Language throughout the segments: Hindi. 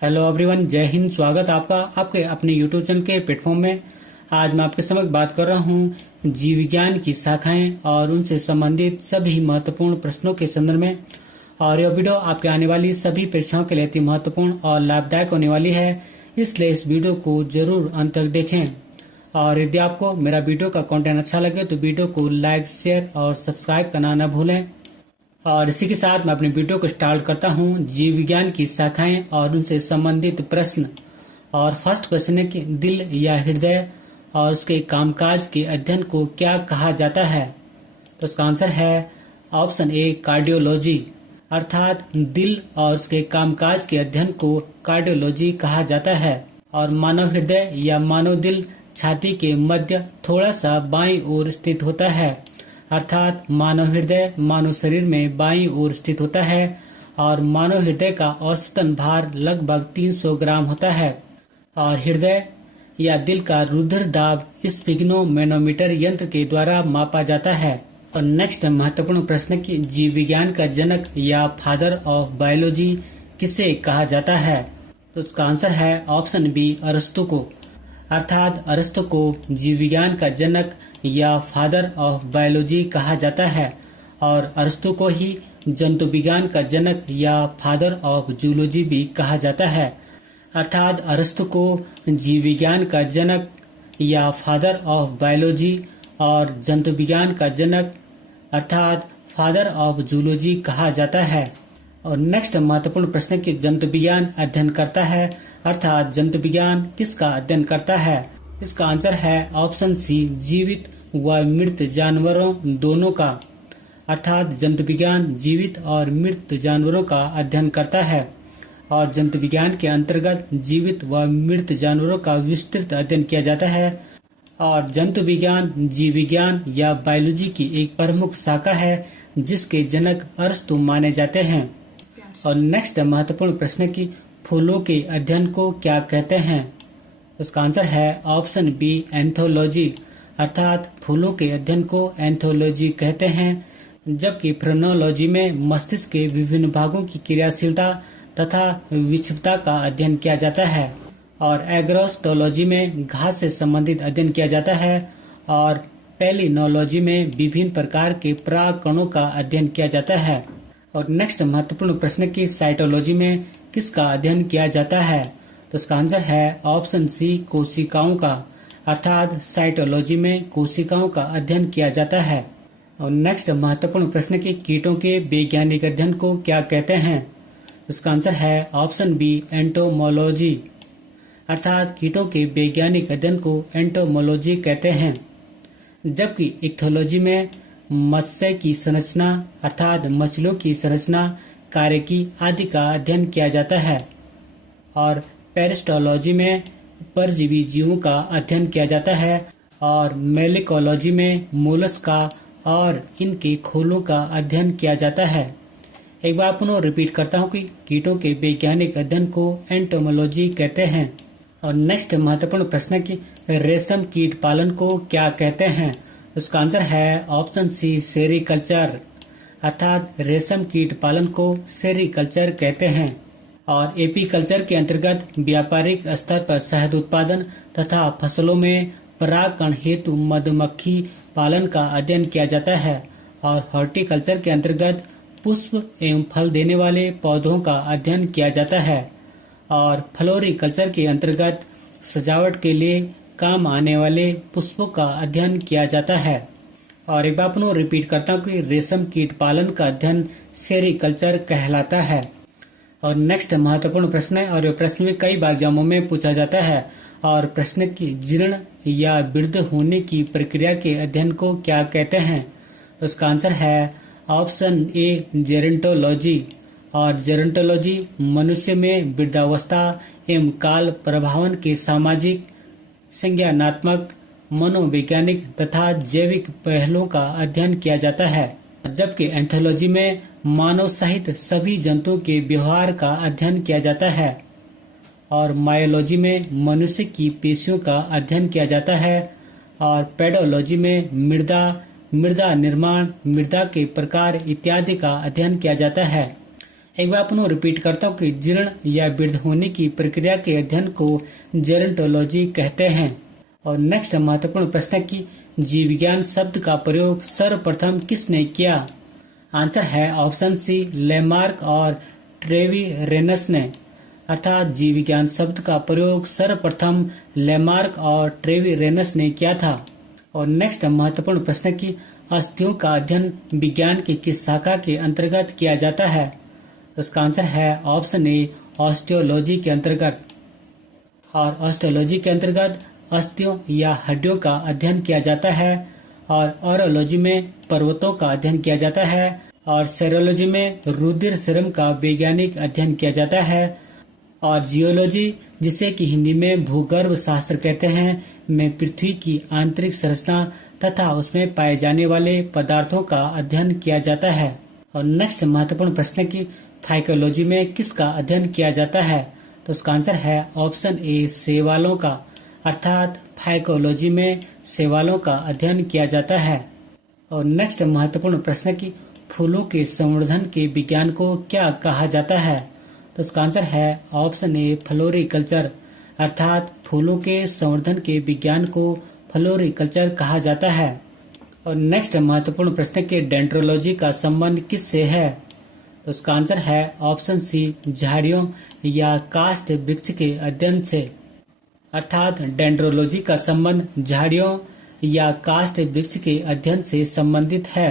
हेलो एवरीवन, जय हिंद। स्वागत आपका आपके अपने यूट्यूब चैनल के प्लेटफॉर्म में। आज मैं आपके समक्ष बात कर रहा हूँ जीव विज्ञान की शाखाएं और उनसे संबंधित सभी महत्वपूर्ण प्रश्नों के संदर्भ में। और यह वीडियो आपके आने वाली सभी परीक्षाओं के लिए अति महत्वपूर्ण और लाभदायक होने वाली है, इसलिए इस वीडियो को जरूर अंत तक देखें। और यदि आपको मेरा वीडियो का कंटेंट अच्छा लगे तो वीडियो को लाइक, शेयर और सब्सक्राइब करना न भूलें। और इसी के साथ मैं अपने वीडियो को स्टार्ट करता हूँ। जीव विज्ञान की शाखाएं और उनसे संबंधित प्रश्न। और फर्स्ट क्वेश्चन है कि दिल या हृदय और उसके कामकाज के अध्ययन को क्या कहा जाता है। तो इसका आंसर है ऑप्शन ए, कार्डियोलॉजी। अर्थात दिल और उसके कामकाज के अध्ययन को कार्डियोलॉजी कहा जाता है। और मानव हृदय या मानव दिल छाती के मध्य थोड़ा सा बाईं ओर स्थित होता है। अर्थात मानव हृदय मानव शरीर में बाईं ओर स्थित होता है और मानव हृदय का औसतन भार लगभग 300 ग्राम होता है। और हृदय या दिल का रुधिर दाब स्फिग्नोमेनोमीटर यंत्र के द्वारा मापा जाता है। और नेक्स्ट महत्वपूर्ण प्रश्न की जीव विज्ञान का जनक या फादर ऑफ बायोलॉजी किसे कहा जाता है। तो उसका आंसर है ऑप्शन बी, अरस्तु को। अर्थात अरस्तु को जीव विज्ञान का जनक या फादर ऑफ बायोलॉजी कहा जाता है। और अरस्तु को ही जंतु विज्ञान का जनक या फादर ऑफ जूलॉजी भी कहा जाता है। अर्थात अरस्तु को जीव विज्ञान का जनक या फादर ऑफ बायोलॉजी और जंतु विज्ञान का जनक अर्थात फादर ऑफ जूलॉजी कहा जाता है। और नेक्स्ट महत्वपूर्ण प्रश्न की जंतु विज्ञान अध्ययन करता है। अर्थात जंतु विज्ञान किसका अध्ययन करता है। इसका आंसर है ऑप्शन सी, जीवित व मृत जानवरों दोनों का। अर्थात जंतु विज्ञान जीवित और मृत जानवरों का अध्ययन करता है। और जंतु विज्ञान के अंतर्गत जीवित व मृत जानवरों का विस्तृत अध्ययन किया जाता है। और जंतु विज्ञान जीव विज्ञान या बायोलॉजी की एक प्रमुख शाखा है जिसके जनक अरस्तु माने जाते हैं। और नेक्स्ट महत्वपूर्ण प्रश्न की फूलों के अध्ययन को क्या कहते हैं। उसका आंसर है ऑप्शन बी, एंथोलॉजी। अर्थात फूलों के अध्ययन को एंथोलॉजी कहते हैं, जबकि फ्रेनोलॉजी में मस्तिष्क के विभिन्न भागों की क्रियाशीलता तथा विक्षिप्तता का अध्ययन किया जाता है। और एग्रोस्टोलॉजी में घास से संबंधित अध्ययन किया जाता है। और पेलिनोलॉजी में विभिन्न प्रकार के परागकणों का अध्ययन किया जाता है। और नेक्स्ट महत्वपूर्ण प्रश्न की साइटोलॉजी में किसका अध्ययन किया जाता है। तो इसका आंसर है ऑप्शन सी, कोशिकाओं का। अर्थात साइटोलॉजी में कोशिकाओं का अध्ययन किया जाता है। और नेक्स्ट महत्वपूर्ण प्रश्न की कीटों के वैज्ञानिक अध्ययन को क्या कहते हैं। उसका आंसर है ऑप्शन बी, एंटोमोलॉजी। अर्थात कीटों के वैज्ञानिक अध्ययन को एंटोमोलॉजी कहते हैं। जबकि इक्थोलॉजी में मत्स्य की संरचना अर्थात मछलियों की संरचना, कार्यकी आदि का अध्ययन किया जाता है। और पेरिस्टोलॉजी में परजीवी जीवों का अध्ययन किया जाता है। और मेलिकोलॉजी में मोलस्का और इनके खोलों का अध्ययन किया जाता है। एक बार पुनः रिपीट करता हूँ कि कीटों के वैज्ञानिक अध्ययन को एंटोमोलॉजी कहते हैं। और नेक्स्ट महत्वपूर्ण प्रश्न की रेशम कीट पालन को क्या कहते हैं। उसका आंसर है ऑप्शन सी, सेरीकल्चर। अर्थात रेशम कीट पालन को सेरीकल्चर कहते हैं। और एपीकल्चर के अंतर्गत व्यापारिक स्तर पर शहद उत्पादन तथा फसलों में परागकण हेतु मधुमक्खी पालन का अध्ययन किया जाता है। और हॉर्टिकल्चर के अंतर्गत पुष्प एवं फल देने वाले पौधों का अध्ययन किया जाता है। और फ्लोरिकल्चर के अंतर्गत सजावट के लिए काम आने वाले पुष्पों का अध्ययन किया जाता है। और एक बार पुनः रिपीट करता हूँ कि रेशम कीट पालन का अध्ययन सेरीकल्चर कहलाता है। और नेक्स्ट महत्वपूर्ण प्रश्न है और यह प्रश्न में कई बार एग्जामों में पूछा जाता है। और प्रश्न की जीर्ण या वृद्ध होने की प्रक्रिया के अध्ययन को क्या कहते हैं। तो उसका आंसर है ऑप्शन ए, जेरोंटोलॉजी। और जेरोंटोलॉजी मनुष्य में वृद्धावस्था एवं काल प्रभावन के सामाजिक, संज्ञानात्मक, मनोवैज्ञानिक तथा जैविक पहलुओं का अध्ययन किया जाता है। जबकि एंथोलॉजी में मानव सहित सभी जंतुओं के व्यवहार का अध्ययन किया जाता है। और मायोलॉजी में मनुष्य की पेशियों का अध्ययन किया जाता है। और पेडोलॉजी में मृदा निर्माण, मृदा के प्रकार इत्यादि का अध्ययन किया जाता है। एक बार पुनः रिपीट करता हूँ कि जीर्ण या वृद्ध होने की प्रक्रिया के अध्ययन को जेरोंटोलॉजी कहते हैं। और नेक्स्ट महत्वपूर्ण प्रश्न है कि जीव विज्ञान शब्द का प्रयोग सर्वप्रथम किसने किया? आंसर है ऑप्शन सी, लेमार्क और ट्रेविरेनस ने। अर्थात जीव विज्ञान शब्द का प्रयोग सर्वप्रथम लेमार्क और ट्रेविरेनस ने किया था। और नेक्स्ट महत्वपूर्ण प्रश्न है कि अस्थियों का अध्ययन विज्ञान की किस शाखा के अंतर्गत किया जाता है? उसका आंसर है ऑप्शन ए, ऑस्टियोलॉजी के अंतर्गत। और ऑस्टियोलॉजी के अंतर्गत अस्थियों या हड्डियों का अध्ययन किया जाता है। और ऑरोलॉजी में पर्वतों का अध्ययन किया जाता है। और सेरोलॉजी में रुधिर सीरम का वैज्ञानिक अध्ययन किया जाता है। और जियोलॉजी, जिसे कि हिंदी में भूगर्भ शास्त्र कहते हैं, में पृथ्वी की आंतरिक संरचना तथा उसमें पाए जाने वाले पदार्थों का अध्ययन किया जाता है। और नेक्स्ट महत्वपूर्ण प्रश्न है कि फाइकोलॉजी में किसका अध्ययन किया जाता है? तो उसका आंसर है ऑप्शन ए, शैवालों का। अर्थात फाइकोलॉजी में शैवालों का अध्ययन किया जाता है। और नेक्स्ट महत्वपूर्ण प्रश्न है कि फूलों के संवर्धन के विज्ञान को क्या कहा जाता है? तो उसका आंसर है ऑप्शन ए, फ्लोरिकल्चर। अर्थात फूलों के संवर्धन के विज्ञान को फ्लोरिकल्चर कहा जाता है। और नेक्स्ट महत्वपूर्ण प्रश्न के डेंड्रोलॉजी का संबंध किससे है? तो उसका आंसर है ऑप्शन सी, झाड़ियों या काष्ठ वृक्ष के अध्ययन से। अर्थात डेंड्रोलॉजी का संबंध झाड़ियों या काष्ठ वृक्ष के अध्ययन से संबंधित है।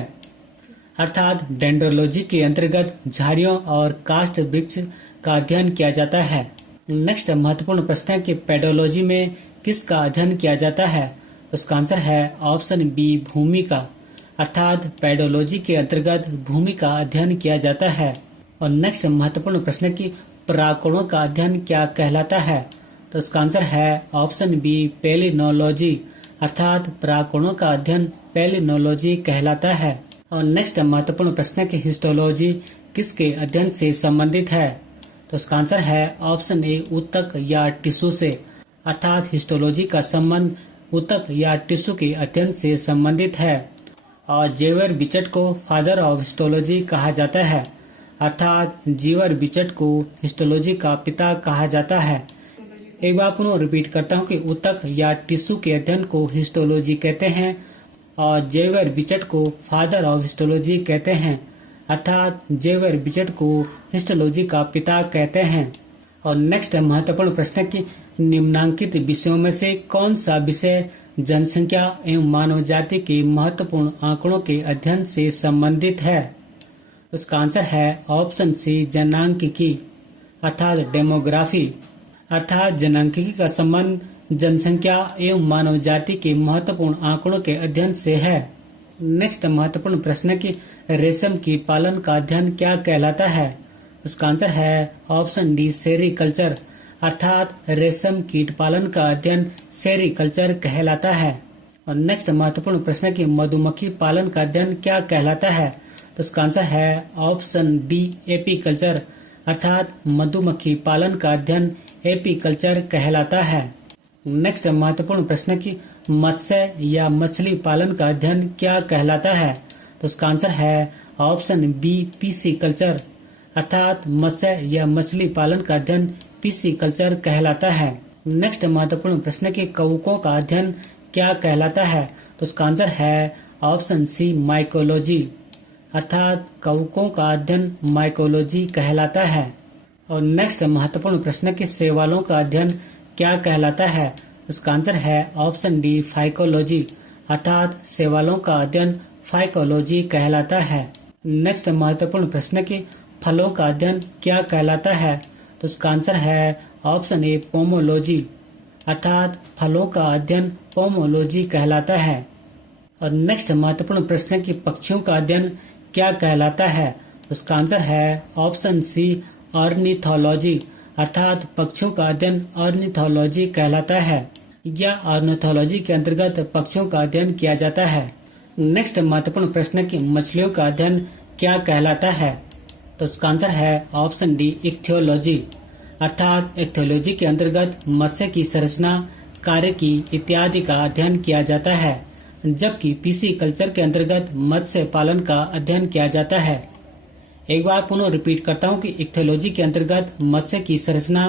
अर्थात डेंड्रोलॉजी के अंतर्गत झाड़ियों और काष्ठ वृक्ष का अध्ययन किया जाता है। नेक्स्ट महत्वपूर्ण प्रश्न है कि पेडोलॉजी में किसका अध्ययन किया जाता है? उसका आंसर है ऑप्शन बी, भूमि का। अर्थात पेडोलॉजी के अंतर्गत भूमि का अध्ययन किया जाता है। और नेक्स्ट महत्वपूर्ण प्रश्न की परागकणों का अध्ययन क्या कहलाता है? तो उसका आंसर है ऑप्शन बी, पेलिनोलॉजी। अर्थात परागकणों का अध्ययन पेलिनोलॉजी कहलाता है। और नेक्स्ट महत्वपूर्ण प्रश्न की हिस्टोलॉजी किसके अध्ययन से संबंधित है? तो उसका आंसर है ऑप्शन ए, ऊतक या टिश्यू से। अर्थात हिस्टोलॉजी का संबंध ऊतक या टिश्यू के अध्ययन से संबंधित है। और जेवर बिचट को फादर ऑफ हिस्टोलॉजी कहा जाता है। अर्थात जीवर बिचट को हिस्टोलॉजी का पिता कहा जाता है। एक बार पुनः रिपीट करता हूँ कि ऊतक या टिश्यू के अध्ययन को हिस्टोलॉजी कहते हैं और जेवर बिचट को फादर ऑफ हिस्टोलॉजी कहते हैं। अर्थात जेवर बिचट को हिस्टोलॉजी का पिता कहते हैं। और नेक्स्ट महत्वपूर्ण प्रश्न की निम्नांकित विषयों में से कौन सा विषय जनसंख्या एवं मानव जाति के महत्वपूर्ण आंकड़ों के अध्ययन से संबंधित है? उसका आंसर है ऑप्शन सी, जनांकिकी। अर्थात डेमोग्राफी। अर्थात जनांकिकी का संबंध जनसंख्या एवं मानव जाति के महत्वपूर्ण आंकड़ों के अध्ययन से है। नेक्स्ट महत्वपूर्ण प्रश्न की रेशम कीट पालन का अध्ययन क्या कहलाता है? उसका आंसर है ऑप्शन डी, सेरीकल्चर। अर्थात रेशम कीट पालन का अध्ययन सेरीकल्चर कहलाता है। और नेक्स्ट महत्वपूर्ण प्रश्न की मधुमक्खी पालन का अध्ययन क्या कहलाता है? तो उसका आंसर है ऑप्शन डी, एपीकल्चर। अर्थात मधुमक्खी पालन का अध्ययन एपीकल्चर कहलाता है। नेक्स्ट महत्वपूर्ण प्रश्न की मत्स्य या मछली पालन का अध्ययन क्या कहलाता है? तो उसका आंसर है ऑप्शन बी, पीसी कल्चर। अर्थात मत्स्य या मछली पालन का अध्ययन पीसी कल्चर कहलाता है। नेक्स्ट महत्वपूर्ण प्रश्न के कवकों का अध्ययन क्या कहलाता है? तो उसका आंसर है ऑप्शन सी, माइकोलॉजी। अर्थात कवकों का अध्ययन माइकोलॉजी कहलाता है। और नेक्स्ट महत्वपूर्ण प्रश्न के शैवालों का अध्ययन क्या कहलाता है? उसका आंसर है ऑप्शन डी, फाइकोलॉजी। अर्थात शैवालों का अध्ययन फाइकोलॉजी कहलाता है। नेक्स्ट महत्वपूर्ण प्रश्न के फलों का अध्ययन क्या कहलाता है? तो उसका आंसर है ऑप्शन ए, पोमोलॉजी। अर्थात फलों का अध्ययन पोमोलॉजी कहलाता है। और नेक्स्ट महत्वपूर्ण प्रश्न की पक्षियों का अध्ययन क्या कहलाता है? उसका आंसर है ऑप्शन सी, ऑर्निथोलॉजी। अर्थात पक्षियों का अध्ययन ऑर्निथोलॉजी कहलाता है। या ऑर्निथोलॉजी के अंतर्गत पक्षियों का अध्ययन किया जाता है। नेक्स्ट महत्वपूर्ण प्रश्न की मछलियों का अध्ययन क्या कहलाता है? तो उसका आंसर है ऑप्शन डी, इक्थियोलॉजी। अर्थात इक्थियोलॉजी के अंतर्गत मत्स्य की संरचना, कार्यकी इत्यादि का अध्ययन किया जाता है, जबकि पीसी कल्चर के अंतर्गत मत्स्य पालन का अध्ययन किया जाता है। एक बार पुनः रिपीट करता हूँ कि इक्थोलॉजी के अंतर्गत मत्स्य की संरचना,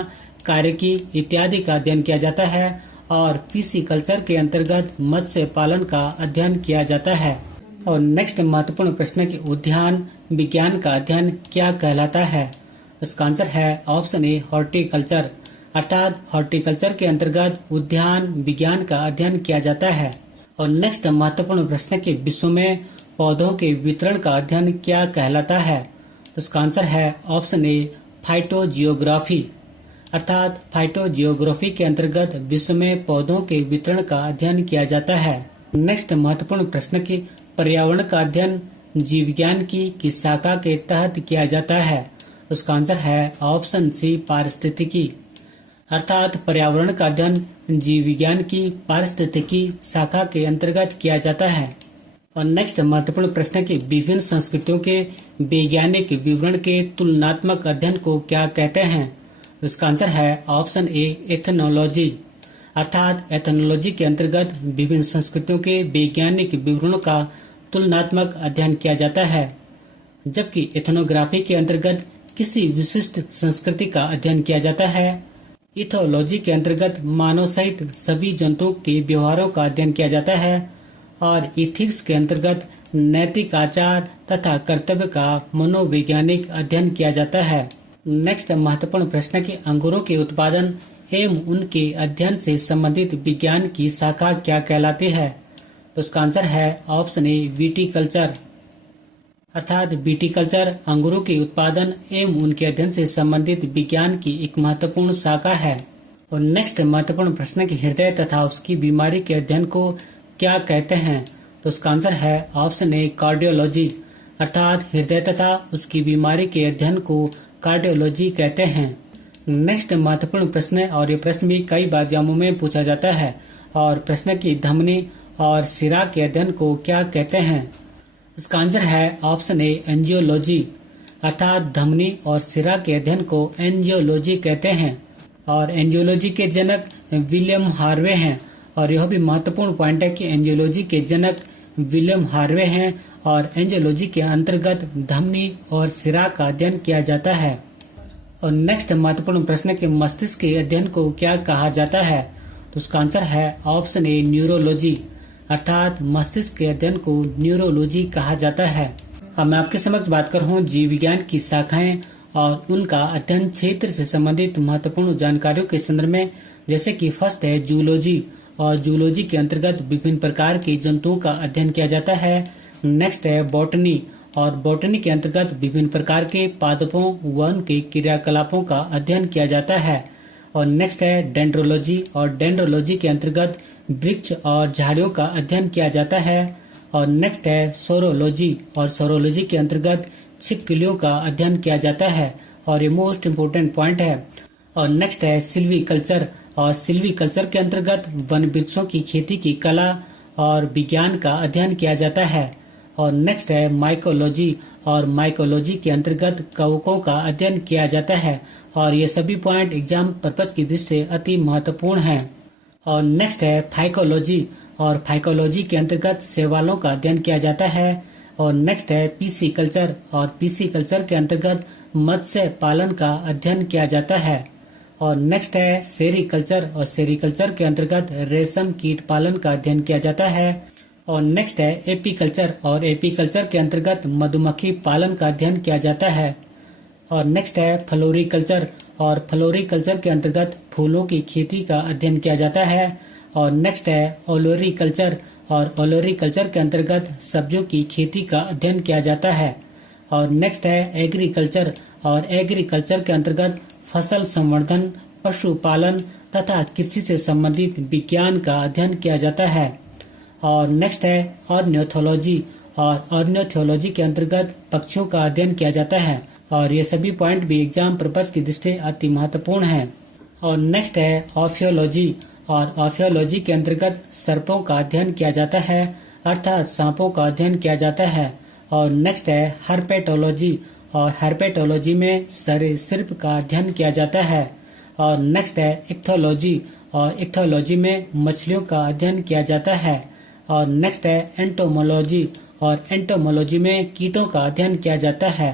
कार्यकी इत्यादि का अध्ययन किया जाता है और पिसीकल्चर के अंतर्गत मत्स्य पालन का अध्ययन किया जाता है। और नेक्स्ट महत्वपूर्ण प्रश्न की उद्यान विज्ञान का अध्ययन क्या कहलाता है? इसका आंसर है ऑप्शन ए हॉर्टिकल्चर, अर्थात हॉर्टिकल्चर के अंतर्गत उद्यान विज्ञान का अध्ययन किया जाता है। और नेक्स्ट महत्वपूर्ण प्रश्न के विश्व में पौधों के वितरण का अध्ययन क्या कहलाता है? इसका आंसर है ऑप्शन ए फाइटोजियोग्राफी, अर्थात फाइटोजियोग्राफी के अंतर्गत विश्व में पौधों के वितरण का अध्ययन किया जाता है। नेक्स्ट महत्वपूर्ण प्रश्न की पर्यावरण का अध्ययन जीव विज्ञान की किस शाखा के तहत किया जाता है? उसका आंसर है ऑप्शन सी पारिस्थितिकी, अर्थात पर्यावरण का अध्ययन जीव विज्ञान की पारिस्थितिकी शाखा के अंतर्गत किया जाता है। और नेक्स्ट महत्वपूर्ण प्रश्न की विभिन्न संस्कृतियों के वैज्ञानिक विवरण के तुलनात्मक अध्ययन को क्या कहते हैं? इसका आंसर है ऑप्शन ए एथनोलॉजी, अर्थात एथनोलॉजी के अंतर्गत विभिन्न संस्कृतियों के वैज्ञानिक विवरणों का तुलनात्मक अध्ययन किया जाता है, जबकि एथनोग्राफी के अंतर्गत किसी विशिष्ट संस्कृति का अध्ययन किया जाता है। इथोलॉजी के अंतर्गत मानव सहित सभी जंतुओं के व्यवहारों का अध्ययन किया जाता है और इथिक्स के अंतर्गत नैतिक आचार तथा कर्तव्य का मनोवैज्ञानिक अध्ययन किया जाता है। नेक्स्ट महत्वपूर्ण प्रश्न की अंगूरों के उत्पादन एवं उनके अध्ययन से संबंधित विज्ञान की शाखा क्या कहलाती है? तो उसका आंसर है ऑप्शन ए विटीकल्चर, अर्थात विटीकल्चर अंगूरों के उत्पादन एवं उनके अध्ययन से संबंधित विज्ञान की एक महत्वपूर्ण शाखा है। और नेक्स्ट महत्वपूर्ण प्रश्न की हृदय तथा उसकी बीमारी के अध्ययन को क्या कहते हैं? तो उसका आंसर है ऑप्शन ए कार्डियोलॉजी, अर्थात हृदय तथा उसकी बीमारी के अध्ययन को कार्डियोलॉजी कहते हैं। नेक्स्ट महत्वपूर्ण प्रश्न, और ये प्रश्न भी कई बार एग्जामों में पूछा जाता है, और प्रश्न की धमनी और सिरा के अध्ययन को क्या कहते हैं? इसका आंसर है ऑप्शन ए एंजियोलॉजी, अर्थात धमनी और सिरा के अध्ययन को एंजियोलॉजी कहते हैं। और एंजियोलॉजी के जनक विलियम हार्वे हैं, और यह भी महत्वपूर्ण पॉइंट है कि एंजियोलॉजी के जनक विलियम हार्वे हैं और एंजियोलॉजी के अंतर्गत धमनी और सिरा का अध्ययन किया जाता है। और नेक्स्ट महत्वपूर्ण प्रश्न के मस्तिष्क के अध्ययन को क्या कहा जाता है? तो उसका आंसर है ऑप्शन ए न्यूरोलॉजी, अर्थात मस्तिष्क के अध्ययन को न्यूरोलॉजी कहा जाता है। अब मैं आपके समक्ष बात कर रहा हूँ जीव विज्ञान की शाखाएं और उनका अध्ययन क्षेत्र से संबंधित महत्वपूर्ण जानकारियों के संदर्भ में, जैसे कि फर्स्ट है जूलॉजी, और जूलॉजी के अंतर्गत विभिन्न प्रकार के जंतुओं का अध्ययन किया जाता है। नेक्स्ट है बॉटनी, और बॉटनी के अंतर्गत विभिन्न प्रकार के पादपों व उनके क्रियाकलापों का अध्ययन किया जाता है। और नेक्स्ट है डेंड्रोलॉजी, और डेंड्रोलॉजी के अंतर्गत वृक्ष और झाड़ियों का अध्ययन किया जाता है। और नेक्स्ट है सोरोलॉजी, और सोरोलॉजी के अंतर्गत छिपकलियों का अध्ययन किया जाता है, और ये मोस्ट इम्पोर्टेंट पॉइंट है। और नेक्स्ट है सिल्वीकल्चर, और सिल्वीकल्चर के अंतर्गत वन वृक्षों की खेती की कला और विज्ञान का अध्ययन किया जाता है। और नेक्स्ट है माइकोलॉजी, और माइकोलॉजी के अंतर्गत कवकों का अध्ययन किया जाता है, और ये सभी पॉइंट एग्जाम पर्पज की दृष्टि से अति महत्वपूर्ण हैं। और नेक्स्ट है फाइकोलॉजी, और फाइकोलॉजी के अंतर्गत शैवालों का अध्ययन किया जाता है। और नेक्स्ट है पीसीकल्चर, और पीसीकल्चर के अंतर्गत मत्स्य पालन का अध्ययन किया जाता है। और नेक्स्ट है सेरीकल्चर, और सेरीकल्चर के अंतर्गत रेशम कीट पालन का अध्ययन किया जाता है। और नेक्स्ट है एपीकल्चर, और एपीकल्चर के अंतर्गत मधुमक्खी पालन का अध्ययन किया जाता है। और नेक्स्ट है फ्लोरिकल्चर, और फ्लोरिकल्चर के अंतर्गत फूलों की खेती का अध्ययन किया जाता है। और नेक्स्ट है ओलोरिकल्चर, और ओलोरिकल्चर के अंतर्गत सब्जियों की खेती का अध्ययन किया जाता है। और नेक्स्ट है एग्रीकल्चर, और एग्रीकल्चर के अंतर्गत फसल संवर्धन, पशुपालन तथा कृषि से संबंधित विज्ञान का अध्ययन किया जाता है। और नेक्स्ट है ऑर्निथोलॉजी, और ऑर्निथोलॉजी के अंतर्गत पक्षियों का अध्ययन किया जाता है, और ये सभी पॉइंट भी एग्जाम पर्पज की दृष्टि से अति महत्वपूर्ण है। और नेक्स्ट है ऑफियोलॉजी, और ऑफियोलॉजी के अंतर्गत सर्पों का अध्ययन किया जाता है, अर्थात सांपों का अध्ययन किया जाता है। और नेक्स्ट है हर्पेटोलॉजी, और हर्पेटोलॉजी में सरीसृप का अध्ययन किया जाता है। और नेक्स्ट है इक्थोलॉजी, और इक्थोलॉजी में मछलियों का अध्ययन किया जाता है। और नेक्स्ट है एंटोमोलॉजी, और एंटोमोलॉजी में कीटों का अध्ययन किया जाता है।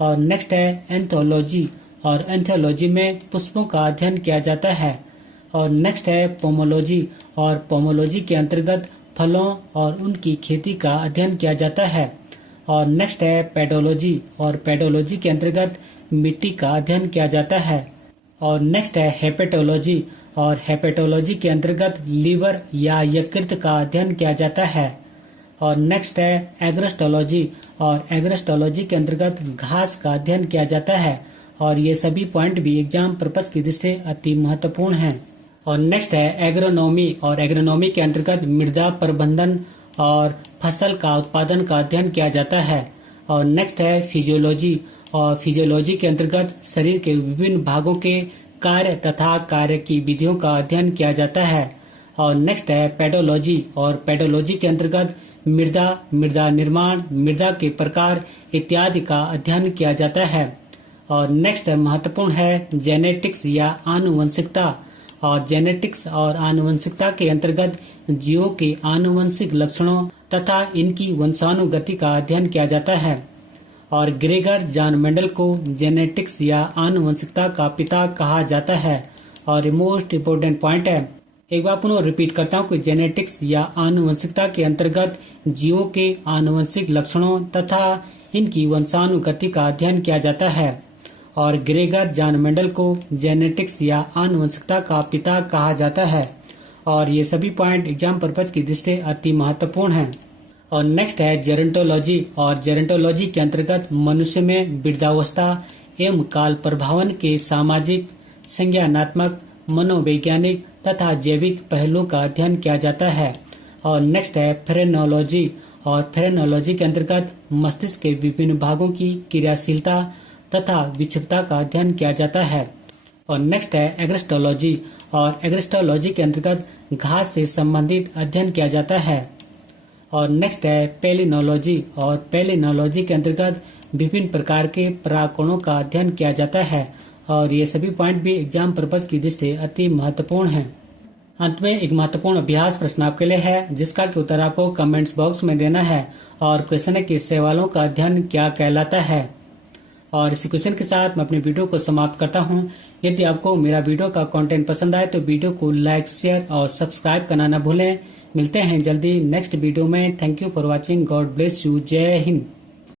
और नेक्स्ट है एंथोलॉजी, और एंथोलॉजी में पुष्पों का अध्ययन किया जाता है। और नेक्स्ट है पोमोलॉजी, और पोमोलॉजी के अंतर्गत फलों और उनकी खेती का अध्ययन किया जाता है। और नेक्स्ट है पेडोलॉजी, और पेडोलॉजी के अंतर्गत मिट्टी का अध्ययन किया जाता है। और नेक्स्ट है हेपेटोलॉजी, और हेपेटोलॉजी के अंतर्गत लीवर या यकृत का अध्ययन किया जाता है। और नेक्स्ट है एग्रोस्टोलॉजी, और एग्रोस्टोलॉजी के अंतर्गत घास का अध्ययन किया जाता है। और ये सभी पॉइंट भी एग्जाम पर्पज की दृष्टि से अति महत्वपूर्ण हैं। और नेक्स्ट है एग्रोनॉमी, और एग्रोनॉमी के अंतर्गत मृदा प्रबंधन और फसल का उत्पादन का अध्ययन किया जाता है। और नेक्स्ट है फिजियोलॉजी, और फिजियोलॉजी के अंतर्गत शरीर के विभिन्न भागों के कार्य तथा कार्य की विधियों का अध्ययन किया जाता है। और नेक्स्ट है पेडोलॉजी, और पेडोलॉजी के अंतर्गत मृदा निर्माण, मृदा के प्रकार इत्यादि का अध्ययन किया जाता है। और नेक्स्ट महत्वपूर्ण है जेनेटिक्स या आनुवंशिकता, और जेनेटिक्स और आनुवंशिकता के अंतर्गत जीवों के आनुवंशिक लक्षणों तथा इनकी वंशानुगति का अध्ययन किया जाता है। और ग्रेगर जॉन मेंडल को जेनेटिक्स या आनुवंशिकता का पिता कहा जाता है। और मोस्ट इम्पोर्टेंट पॉइंट है, एक बार पुनः रिपीट करता हूँ कि जेनेटिक्स या आनुवंशिकता के अंतर्गत जीवों के आनुवंशिक लक्षणों तथा इनकी वंशानुगति का अध्ययन किया जाता है। और ग्रेगर जॉन मेंडल को जेनेटिक्स या आनुवंशिकता का पिता कहा जाता है। और ये सभी पॉइंट एग्जाम पर्पज की दृष्टि से अति महत्वपूर्ण हैं। और नेक्स्ट है जेरोंटोलॉजी, और जेरोंटोलॉजी के अंतर्गत मनुष्य में वृद्धावस्था एवं काल प्रभावन के सामाजिक, संज्ञानात्मक, मनोवैज्ञानिक तथा जैविक पहलुओं का अध्ययन किया जाता है। और नेक्स्ट है फ्रेनोलॉजी, और फ्रेनोलॉजी के अंतर्गत मस्तिष्क के विभिन्न भागों की क्रियाशीलता तथा विक्षिप्तता का अध्ययन किया जाता है। और नेक्स्ट है एग्रोस्टोलॉजी, और एग्रोस्टोलॉजी के अंतर्गत घास से संबंधित अध्ययन किया जाता है। और नेक्स्ट है पेलिनोलॉजी, और पेलिनोलॉजी के अंतर्गत विभिन्न प्रकार के परागकणों का अध्ययन किया जाता है। और ये सभी पॉइंट भी एग्जाम पर्पज की दृष्टि से अति महत्वपूर्ण हैं। अंत में एक महत्वपूर्ण अभ्यास प्रश्न आपके लिए है, जिसका कि उत्तर आपको कमेंट्स बॉक्स में देना है। और क्वेश्चन है कि सवालों का अध्ययन क्या कहलाता है। और इसी क्वेश्चन के साथ मैं अपने वीडियो को समाप्त करता हूं। यदि आपको मेरा वीडियो का कंटेंट पसंद आए तो वीडियो को लाइक, शेयर और सब्सक्राइब करना न भूलें। मिलते हैं जल्दी नेक्स्ट वीडियो में। Thank you for watching. God bless you. जय हिंद।